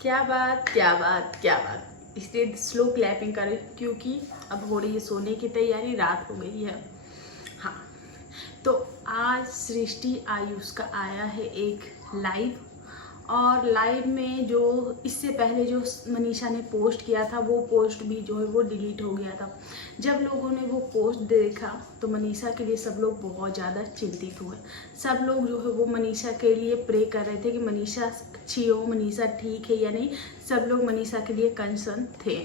क्या बात क्या बात क्या बात। इसलिए स्लो क्लैपिंग करें क्योंकि अब हो रही है सोने की तैयारी, रात हो गई है। हाँ, तो आज सृष्टि आयुष का आया है एक लाइव। और लाइव में जो इससे पहले जो मनीषा ने पोस्ट किया था वो पोस्ट भी जो है वो डिलीट हो गया था। जब लोगों ने वो पोस्ट देखा तो मनीषा के लिए सब लोग बहुत ज़्यादा चिंतित हुए। सब लोग जो है वो मनीषा के लिए प्रे कर रहे थे कि मनीषा अच्छी हो, मनीषा ठीक है या नहीं। सब लोग मनीषा के लिए कंसर्न थे।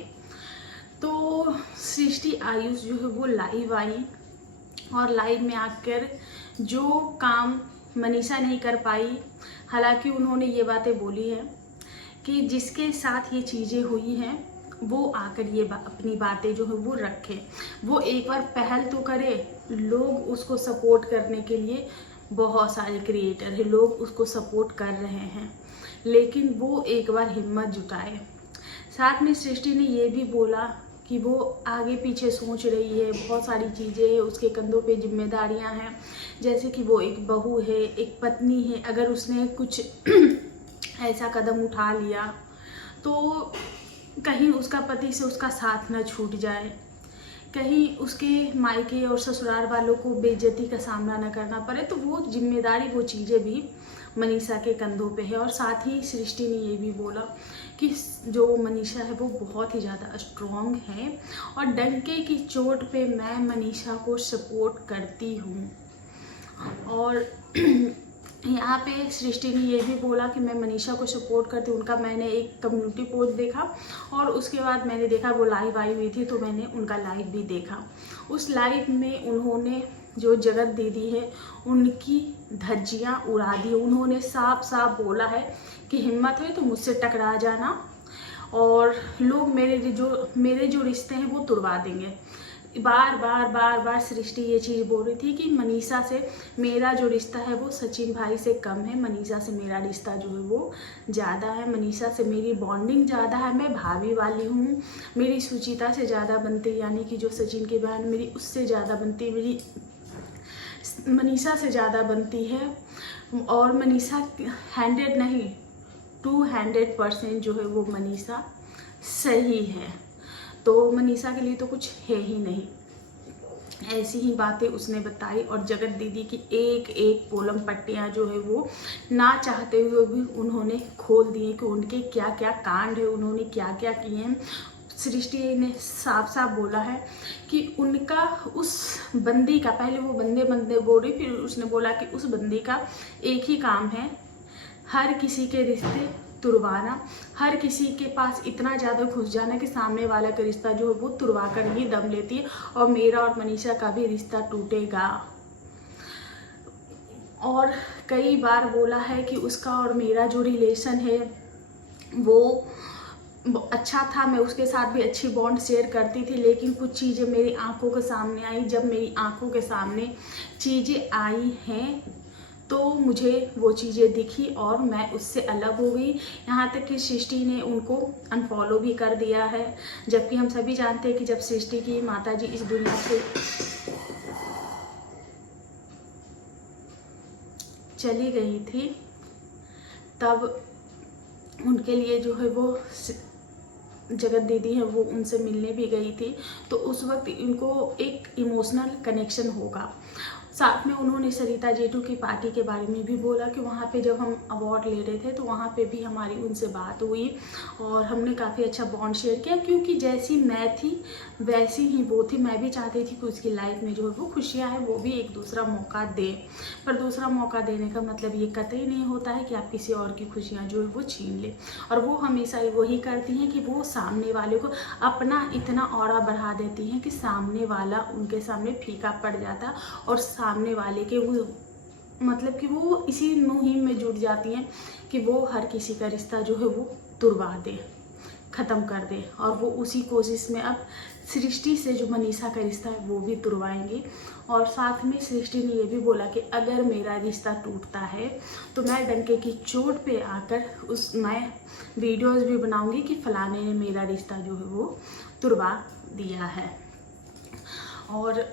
तो सृष्टि आयुष जो है वो लाइव आई और लाइव में आकर जो काम मनीषा नहीं कर पाई, हालांकि उन्होंने ये बातें बोली है कि जिसके साथ ये चीज़ें हुई हैं वो आकर ये अपनी बातें जो है वो रखे, वो एक बार पहल तो करे। लोग उसको सपोर्ट करने के लिए बहुत सारे क्रिएटर हैं, लोग उसको सपोर्ट कर रहे हैं, लेकिन वो एक बार हिम्मत जुटाए। साथ में सृष्टि ने ये भी बोला कि वो आगे पीछे सोच रही है, बहुत सारी चीज़ें हैं, उसके कंधों पे जिम्मेदारियां हैं, जैसे कि वो एक बहू है, एक पत्नी है। अगर उसने कुछ ऐसा कदम उठा लिया तो कहीं उसका पति से उसका साथ न छूट जाए, कहीं उसके मायके और ससुराल वालों को बेइज्जती का सामना न करना पड़े। तो वो जिम्मेदारी, वो चीज़ें भी मनीषा के कंधों पे है। और साथ ही सृष्टि ने ये भी बोला कि जो मनीषा है वो बहुत ही ज़्यादा स्ट्रॉन्ग है और डंके की चोट पे मैं मनीषा को सपोर्ट करती हूँ। और यहाँ पे सृष्टि ने ये भी बोला कि मैं मनीषा को सपोर्ट करती हूँ। उनका मैंने एक कम्युनिटी पोस्ट देखा और उसके बाद मैंने देखा वो लाइव आई हुई थी, तो मैंने उनका लाइव भी देखा। उस लाइव में उन्होंने जो जगत दीदी है उनकी धज्जियाँ उड़ा दी। उन्होंने साफ साफ बोला है कि हिम्मत है तो मुझसे टकरा जाना और लोग मेरे जो रिश्ते हैं वो तुड़वा देंगे। बार बार बार बार सृष्टि ये चीज़ बोल रही थी कि मनीषा से मेरा जो रिश्ता है वो सचिन भाई से कम है, मनीषा से मेरा रिश्ता जो है वो ज़्यादा है, मनीषा से मेरी बॉन्डिंग ज़्यादा है, मैं भाभी वाली हूँ, मेरी सुचिता से ज़्यादा बनती, यानी कि जो सचिन की बहन मेरी उससे ज़्यादा बनती, मेरी मनीषा से ज़्यादा बनती है। और मनीषा 100 नहीं 200% जो है वो मनीषा सही है। तो मनीषा के लिए तो कुछ है ही नहीं। ऐसी ही बातें उसने बताई और जगत दीदी की एक एक पोलम पट्टियाँ जो है वो ना चाहते हुए भी उन्होंने खोल दिए कि उनके क्या क्या कांड है, उन्होंने क्या क्या किए हैं। सृष्टि ने साफ साफ बोला है कि उनका उस बंदी का, पहले वो बंदे बंदे बोल रही, फिर उसने बोला कि उस बंदी का एक ही काम है, हर किसी के रिश्ते तुड़वाना, हर किसी के पास इतना ज़्यादा घुस जाना कि सामने वाला का रिश्ता जो है वो तुड़वा कर ही दम लेती है और मेरा और मनीषा का भी रिश्ता टूटेगा। और कई बार बोला है कि उसका और मेरा जो रिलेशन है वो अच्छा था, मैं उसके साथ भी अच्छी बॉन्ड शेयर करती थी, लेकिन कुछ चीज़ें मेरी आंखों के सामने आई। जब मेरी आंखों के सामने चीज़ें आई हैं तो मुझे वो चीज़ें दिखी और मैं उससे अलग हो गई। यहाँ तक कि सृष्टि ने उनको अनफॉलो भी कर दिया है, जबकि हम सभी जानते हैं कि जब सृष्टि की माताजी इस दुनिया से चली गई थी तब उनके लिए जो है वो जगत दीदी है वो उनसे मिलने भी गई थी, तो उस वक्त इनको एक इमोशनल कनेक्शन होगा। साथ में उन्होंने सरिता जेठू की पार्टी के बारे में भी बोला कि वहाँ पे जब हम अवार्ड ले रहे थे तो वहाँ पे भी हमारी उनसे बात हुई और हमने काफ़ी अच्छा बॉन्ड शेयर किया, क्योंकि जैसी मैं थी वैसी ही वो थी। मैं भी चाहती थी कि उसकी लाइफ में जो है वो खुशियाँ हैं, वो भी एक दूसरा मौका दे। पर दूसरा मौका देने का मतलब ये कतई नहीं होता है कि आप किसी और की खुशियाँ जो है वो छीन ले। और वो हमेशा वही करती हैं कि वो सामने वाले को अपना इतना ऑरा बढ़ा देती हैं कि सामने वाला उनके सामने फीका पड़ जाता और सामने वाले के वो मतलब कि वो इसी मुहिम में जुट जाती हैं कि वो हर किसी का रिश्ता जो है वो तुड़वा दे, ख़त्म कर दे। और वो उसी कोशिश में अब सृष्टि से जो मनीषा का रिश्ता है वो भी तुड़वाएंगी। और साथ में सृष्टि ने ये भी बोला कि अगर मेरा रिश्ता टूटता है तो मैं डंके की चोट पे आकर मैं वीडियोस भी बनाऊंगी कि फलाने ने मेरा रिश्ता जो है वो तुड़वा दिया है। और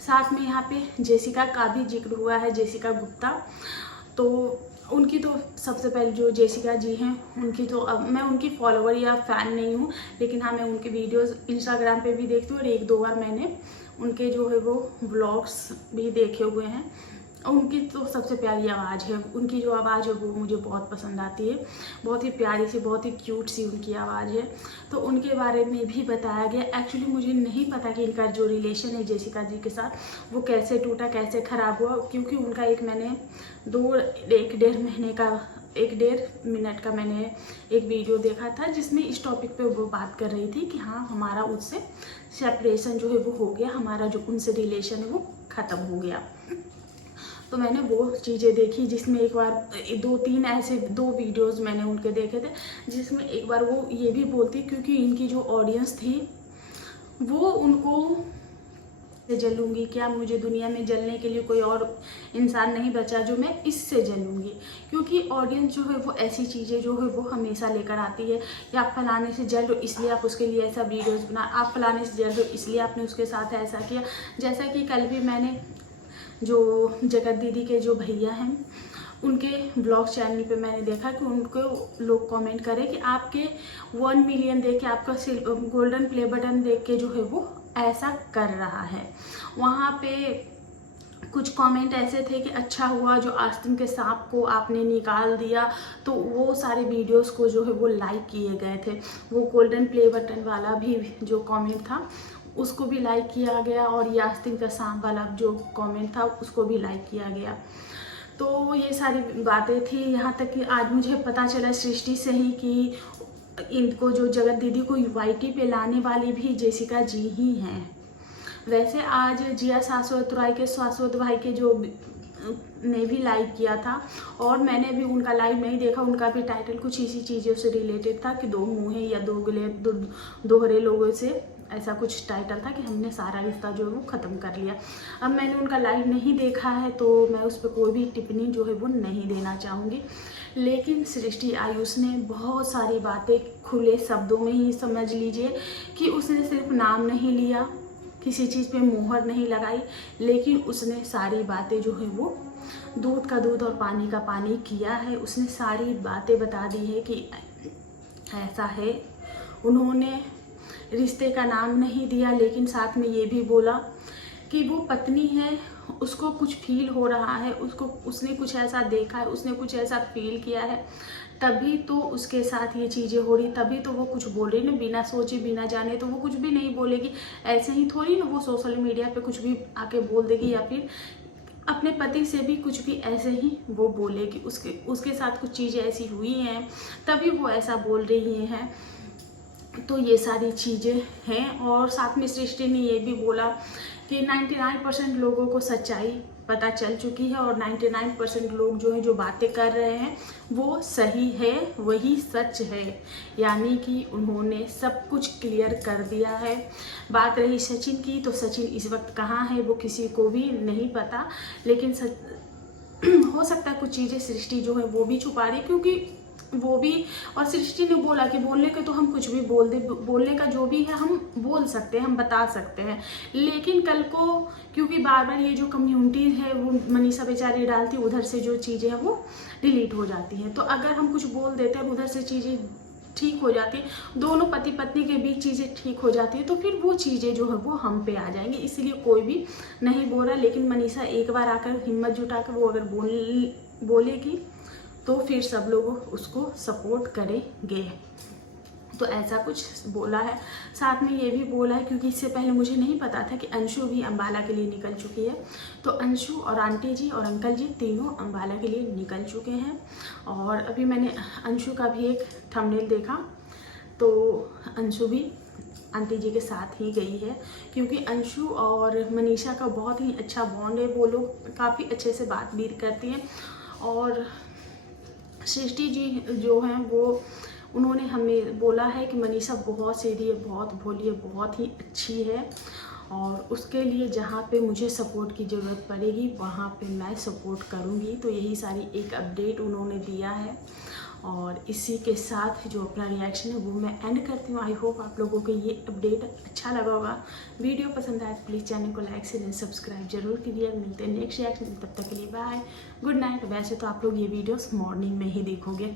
साथ में यहाँ पे जेसिका का भी जिक्र हुआ है, जेसिका गुप्ता। तो उनकी तो सबसे पहले जो जेसिका जी हैं उनकी तो अब मैं उनकी फॉलोवर या फ़ैन नहीं हूँ, लेकिन हाँ मैं उनके वीडियोस इंस्टाग्राम पे भी देखती हूँ और एक दो बार मैंने उनके जो है वो व्लॉग्स भी देखे हुए हैं। उनकी तो सबसे प्यारी आवाज़ है, उनकी जो आवाज़ है वो मुझे बहुत पसंद आती है, बहुत ही प्यारी सी, बहुत ही क्यूट सी उनकी आवाज़ है। तो उनके बारे में भी बताया गया। एक्चुअली मुझे नहीं पता कि इनका जो रिलेशन है जेसिका जी के साथ वो कैसे टूटा, कैसे ख़राब हुआ, क्योंकि उनका मैंने 1.5 मिनट का मैंने एक वीडियो देखा था जिसमें इस टॉपिक पे वो बात कर रही थी कि हाँ हमारा उससे सेपरेशन जो है वो हो गया, हमारा जो उनसे रिलेशन है वो ख़त्म हो गया। तो मैंने वो चीज़ें देखी जिसमें एक बार 2-3 ऐसे 2 वीडियोज़ मैंने उनके देखे थे जिसमें एक बार वो ये भी बोलती, क्योंकि इनकी जो ऑडियंस थी वो उनको जलूंगी क्या, मुझे दुनिया में जलने के लिए कोई और इंसान नहीं बचा जो मैं इससे जलूंगी, क्योंकि ऑडियंस जो है वो ऐसी चीज़ें जो है वो हमेशा लेकर आती है कि आप फलाने से जल रहे हो इसलिए आप उसके लिए ऐसा वीडियोस बना, आप फलाने से जल रहे हो इसलिए आपने उसके साथ ऐसा किया। जैसा कि कल भी मैंने जो जगत दीदी के जो भैया हैं उनके ब्लॉग चैनल पे मैंने देखा कि उनको लोग कमेंट करें कि आपके 1 मिलियन देख के, आपका गोल्डन प्ले बटन देख के जो है वो ऐसा कर रहा है। वहाँ पे कुछ कमेंट ऐसे थे कि अच्छा हुआ जो आस्तीन के सांप को आपने निकाल दिया, तो वो सारे वीडियोस को जो है वो लाइक किए गए थे। वो गोल्डन प्ले बटन वाला भी जो कमेंट था उसको भी लाइक किया गया, और ये आस्तीन का सांप वाला जो कमेंट था उसको भी लाइक किया गया। तो ये सारी बातें थी। यहाँ तक कि आज मुझे पता चला सृष्टि से ही कि इनको जो जगत दीदी को यूआईटी पे लाने वाली भी जेसिका जी ही हैं। वैसे आज जिया शाश्वत राय के शाश्वत भाई के जो ने भी लाइक किया था, और मैंने भी उनका लाइव नहीं देखा, उनका भी टाइटल कुछ इसी चीज़ों से रिलेटेड था कि 2 मुँहे या दोहरे लोगों से, ऐसा कुछ टाइटल था कि हमने सारा रिश्ता जो है वो ख़त्म कर लिया। अब मैंने उनका लाइव नहीं देखा है तो मैं उस पर कोई भी टिप्पणी जो है वो नहीं देना चाहूँगी, लेकिन सृष्टि आयुष ने बहुत सारी बातें खुले शब्दों में ही समझ लीजिए कि उसने सिर्फ नाम नहीं लिया, किसी चीज़ पे मोहर नहीं लगाई, लेकिन उसने सारी बातें जो है वो दूध का दूध और पानी का पानी किया है। उसने सारी बातें बता दी है कि ऐसा है। उन्होंने रिश्ते का नाम नहीं दिया, लेकिन साथ में ये भी बोला कि वो पत्नी है, उसको कुछ फील हो रहा है, उसने कुछ ऐसा देखा है, उसने कुछ ऐसा फील किया है, तभी तो उसके साथ ये चीज़ें हो रही, तभी तो वो कुछ बोल रही ना, बिना सोचे बिना जाने तो वो कुछ भी नहीं बोलेगी। ऐसे ही थोड़ी ना वो सोशल मीडिया पे कुछ भी आके बोल देगी, या फिर अपने पति से भी कुछ भी ऐसे ही वो बोलेगी। उसके साथ कुछ चीज़ें ऐसी हुई हैं तभी वो ऐसा बोल रही हैं। तो ये सारी चीज़ें हैं। और साथ में सृष्टि ने ये भी बोला कि 99% लोगों को सच्चाई पता चल चुकी है, और 99% लोग जो हैं जो बातें कर रहे हैं वो सही है, वही सच है। यानी कि उन्होंने सब कुछ क्लियर कर दिया है। बात रही सचिन की, तो सचिन इस वक्त कहाँ है वो किसी को भी नहीं पता, लेकिन हो सकता है कुछ चीज़ें सृष्टि जो है वो भी छुपा रही, क्योंकि वो भी, और सृष्टि ने बोला कि बोलने के तो हम कुछ भी बोल दे, बोलने का जो भी है हम बोल सकते हैं, हम बता सकते हैं, लेकिन कल को क्योंकि बार बार ये जो कम्युनिटी है वो मनीषा बेचारी डालती, उधर से जो चीज़ें हैं वो डिलीट हो जाती हैं। तो अगर हम कुछ बोल देते हैं उधर से चीज़ें ठीक हो जाती है, दोनों पति पत्नी के बीच चीज़ें ठीक हो जाती है, तो फिर वो चीज़ें जो है वो हम पे आ जाएंगी, इसलिए कोई भी नहीं बोल रहा। लेकिन मनीषा एक बार आकर हिम्मत जुटाकर वो अगर बोलेगी तो फिर सब लोग उसको सपोर्ट करेंगे। तो ऐसा कुछ बोला है। साथ में ये भी बोला है, क्योंकि इससे पहले मुझे नहीं पता था कि अंशु भी अम्बाला के लिए निकल चुकी है। तो अंशु और आंटी जी और अंकल जी तीनों अम्बाला के लिए निकल चुके हैं। और अभी मैंने अंशु का भी एक थंबनेल देखा, तो अंशु भी आंटी जी के साथ ही गई है, क्योंकि अंशु और मनीषा का बहुत ही अच्छा बॉन्ड है। वो लोग काफ़ी अच्छे से बात भी करती हैं। और सृष्टि जी जो हैं वो उन्होंने हमें बोला है कि मनीषा बहुत सीधी है, बहुत भोली है, बहुत ही अच्छी है, और उसके लिए जहाँ पे मुझे सपोर्ट की ज़रूरत पड़ेगी वहाँ पे मैं सपोर्ट करूँगी। तो यही सारी एक अपडेट उन्होंने दिया है। और और इसी के साथ जो अपना रिएक्शन है वो मैं एंड करती हूँ। आई होप आप लोगों को ये अपडेट अच्छा लगा होगा। वीडियो पसंद आए तो प्लीज़ चैनल को लाइक शेयर सब्सक्राइब जरूर कीजिए। मिलते हैं नेक्स्ट रिएक्शन, तब तक के लिए बाय, गुड नाइट। वैसे तो आप लोग ये वीडियोस मॉर्निंग में ही देखोगे।